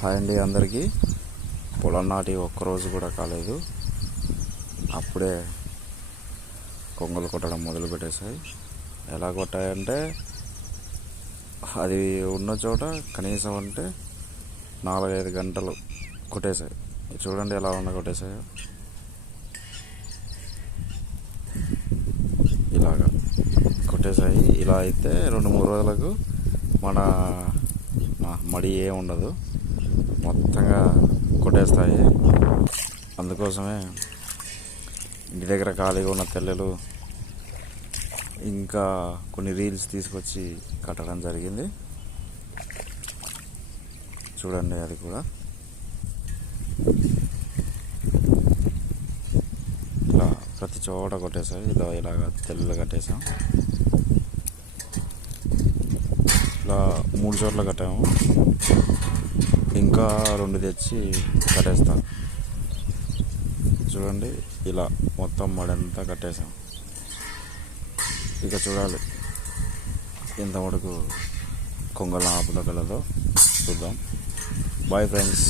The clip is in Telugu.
హాయ్ అండి అందరికీ. పొలం నాటి ఒక్కరోజు కూడా కాలేదు, అప్పుడే కొంగలు కొట్టడం మొదలు పెట్టేశాయి. ఎలా కొట్టాయంటే అది ఉన్న చోట కనీసం అంటే 4-5 గంటలు కొట్టేశాయి. చూడండి ఎలా కొట్టేశాయో. ఇలాగా కొట్టేశాయి. ఇలా అయితే 2-3 రోజులకు మన మడి ఏం ఉండదు, మొత్తంగా కొట్టేస్తాయి. అందుకోసమే ఇంటి దగ్గర ఖాళీగా ఉన్న తెల్లలు ఇంకా కొన్ని రీల్స్ తీసుకొచ్చి కట్టడం జరిగింది. చూడండి, అది కూడా ఇలా ప్రతి చోట కొట్టేసాయి. ఇలాగ తెల్లలు కట్టేసాం. ఇలా 3 చోట్ల కట్టాము, ఇంకా 2 తెచ్చి కట్టేస్తాం. చూడండి, ఇలా మొత్తం మడంతా కట్టేసాం. ఇక చూడాలి ఎంత మటుకు కొంగల ఆపుదగలదో చూద్దాం. Bye friends.